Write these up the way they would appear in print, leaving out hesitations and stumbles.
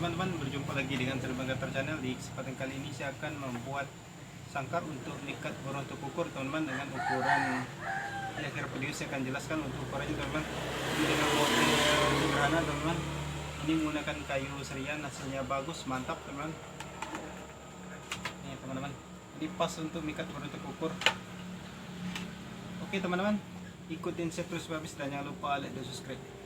teman-teman, berjumpa lagi dengan Terbanggatar Channel. Di kesempatan kali ini saya akan membuat sangkar untuk mengikat borong untuk ukur teman-teman, dengan ukuran di akhir video saya akan jelaskan untuk ukurannya teman-teman. Ini dengan model sederhana teman-teman. Ini menggunakan kayu serian, hasilnya bagus, mantap teman-teman. Ini teman-teman, ini pas untuk mengikat borong untuk ukur. Oke teman-teman, ikutin saya terus habis dan jangan lupa like dan subscribe.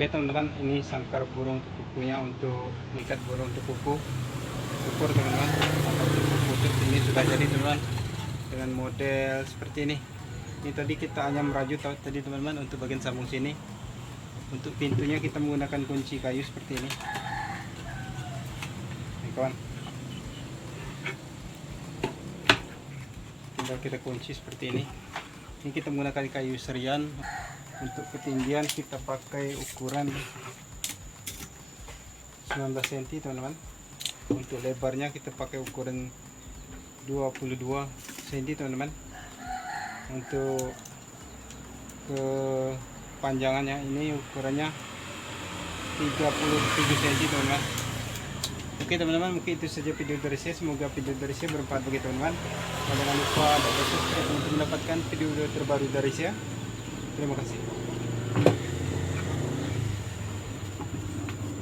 Oke teman-teman, ini sangkar burung untuk kukunya untuk mengikat burung untuk kuku ukur teman-teman. Sangkar untuk kuku ini sudah jadi teman-teman dengan model seperti ini. Ini tadi kita hanya merajut tadi teman-teman untuk bagian sambung sini. Untuk pintunya kita menggunakan kunci kayu seperti ini. Ini kawan, tinggal kita kunci seperti ini. Ini kita menggunakan kayu serian. Untuk ketinggian kita pakai ukuran 19 cm teman-teman. Untuk lebarnya kita pakai ukuran 22 cm teman-teman. Untuk kepanjangannya ini ukurannya 37 cm teman-teman. Oke teman-teman, mungkin itu saja video dari saya. Semoga video dari saya bermanfaat bagi teman-teman. Jangan lupa subscribe untuk mendapatkan video terbaru dari saya. Terima kasih.